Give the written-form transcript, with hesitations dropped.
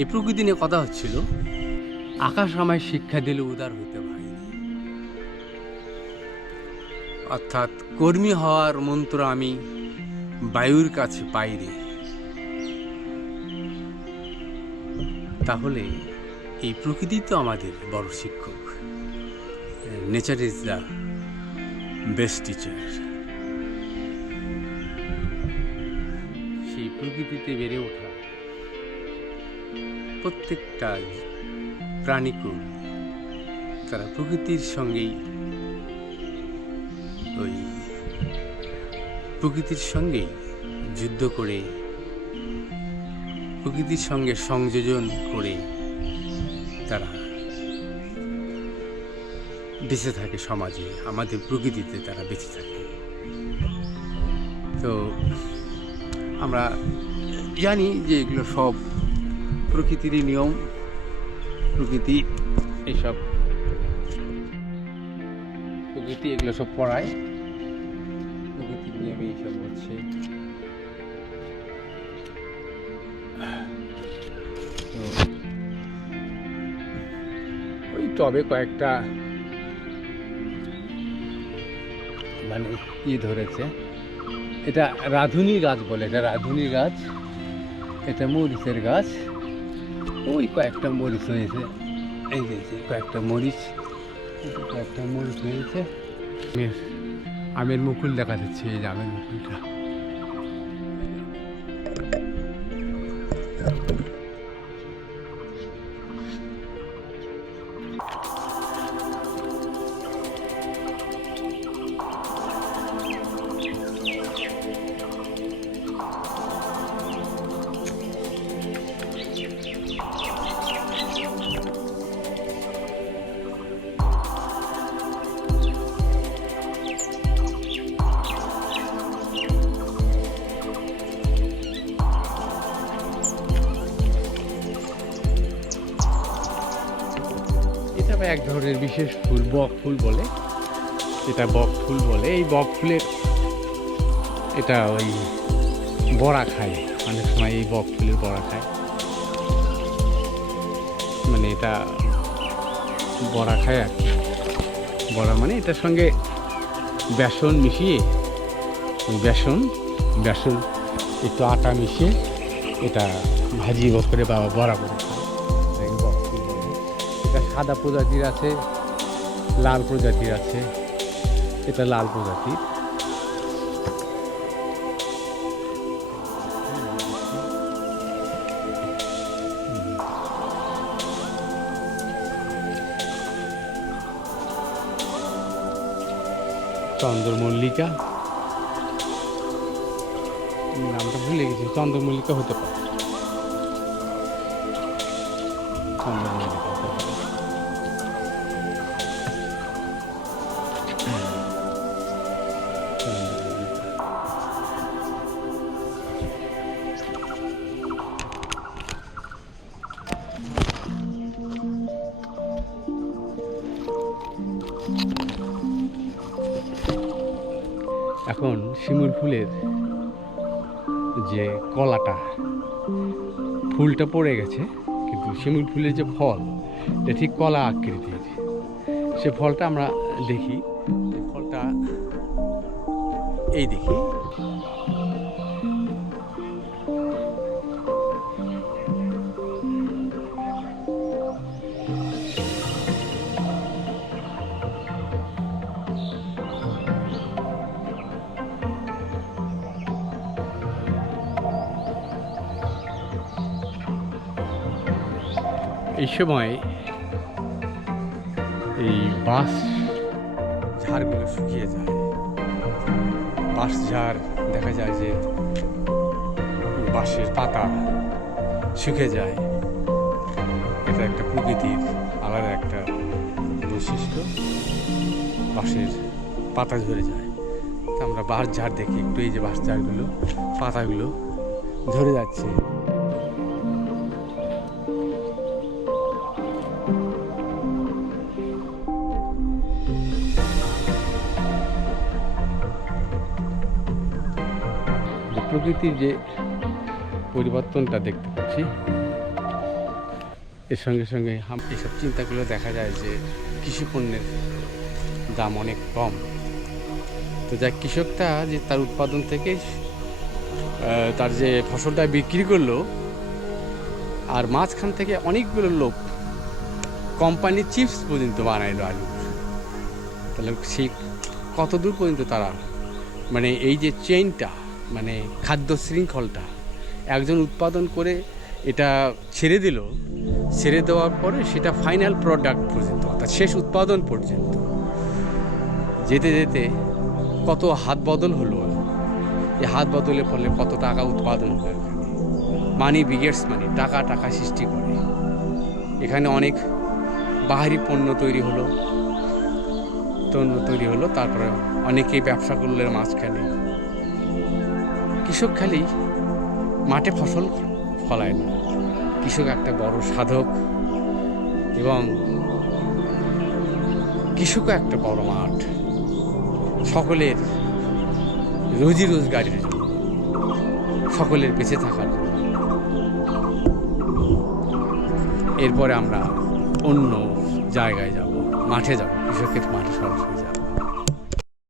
এই প্রকৃতি নিয়ে কথা হচ্ছিল। আকাশ আমায় শিক্ষা দিল উদার হইতে ভাই, অর্থাৎ কর্মী হওয়ার মন্ত্র আমি বায়ুর কাছে পাই রে। তাহলে এই প্রকৃতি তো আমাদের বড় শিক্ষক। Nature is the best teacher. সেই প্রকৃতিতে বেড়ে ওঠা প্রত্যেকটা প্রাণীকুল তারা প্রকৃতির সঙ্গেই যুদ্ধ করে, প্রকৃতির সঙ্গে সংযোজন করে তারা বেঁচে থাকে সমাজে। আমাদের প্রকৃতিতে তারা বেঁচে থাকে। তো আমরা জানি যে এগুলো সব প্রকৃতিরই নিয়ম। প্রকৃতি এগুলো সব পড়ায়। প্রকৃতির নিয়মে এইসব হচ্ছে। ওই টবে কয়েকটা মানে ধরেছে। এটা রাধুনি গাছ বলে। এটা রাধুনি গাছ, এটা মরিচের গাছ। ওই কয়েকটা মরিচ হয়েছে। এই যে কয়েকটা মরিচ হয়েছে। আমের মুকুল দেখা যাচ্ছে। এই যে আমের মুকুলটা। এক ধরনের বিশেষ ফুল, বক ফুল বলে। এটা বক ফুল বলে। এই বক ফুলের এটা ওই বড়া খায় অনেক সময়। এই বক ফুলের বড়া খায়, মানে এটা বড়া খায় আর কি। বড়া মানে এটার সঙ্গে বেসন মিশিয়ে, বেসন একটু আটা মিশিয়ে এটা ভাজি করে বা বড়া করে খায়। এটা সাদা প্রজাতির আছে, লাল প্রজাতির আছে। এটা লাল প্রজাতির। চন্দ্রমল্লিকা, নামটা ভুলে গেছি। চন্দ্রমল্লিকা হতে পারে। চন্দ্রমল্লিকা এখন শিমুল ফুলের যে কলাটা, ফুলটা পড়ে গেছে, কিন্তু শিমুল ফুলের যে ফল এটা ঠিক কলা আকৃতির। সে ফলটা আমরা দেখি। ফলটা এই দেখি, এই সময় এই বাঁশ ঝাড়গুলো শুকিয়ে যায়। বাঁশ ঝাড় দেখা যায় যে বাঁশের পাতা শুকিয়ে যায়। এটা একটা প্রকৃতির আলাদা একটা বৈশিষ্ট্য। বাঁশের পাতা ঝরে যায়। তা আমরা বাঁশ ঝাড় দেখি একটু। এই যে বাঁশ ঝাড়গুলো, পাতাগুলো ঝরে যাচ্ছে। প্রকৃতির যে পরিবর্তনটা দেখতে পাচ্ছি, এর সঙ্গে সঙ্গে এসব চিন্তাগুলো দেখা যায় যে কৃষি পণ্যের দাম অনেক কম। তো যাই কৃষকটা যে তার উৎপাদন থেকে তার যে ফসলটা বিক্রি করলো, আর মাঝখান থেকে অনেকগুলো লোক কোম্পানি চিপস পর্যন্ত বানাইলো আলু। তাহলে সেই কত দূর পর্যন্ত তারা মানে এই যে চেইনটা, মানে খাদ্য শৃঙ্খলটা একজন উৎপাদন করে এটা ছেড়ে দিল, ছেড়ে দেওয়ার পরে সেটা ফাইনাল প্রোডাক্ট পর্যন্ত অর্থাৎ শেষ উৎপাদন পর্যন্ত যেতে যেতে কত হাত বদল হলো। এই হাত বদলের ফলে কত টাকা উৎপাদন হলো, এখানে মানি বিগেটস মানি, টাকা টাকা সৃষ্টি করে। এখানে অনেক বাহারি পণ্য তৈরি হলো, তারপরে অনেকেই ব্যবসা করলো মাঝখানে। কৃষক খালি মাঠে ফসল ফলায় না, কৃষক একটা বড় সাধক, এবং কৃষকও একটা বড় মাঠ, সকলের রুজি রোজগারের জন্য, সকলের বেঁচে থাকার জন্য। এরপরে আমরা অন্য জায়গায় যাব, মাঠে যাব, কৃষকের মাঠে সরাসরি।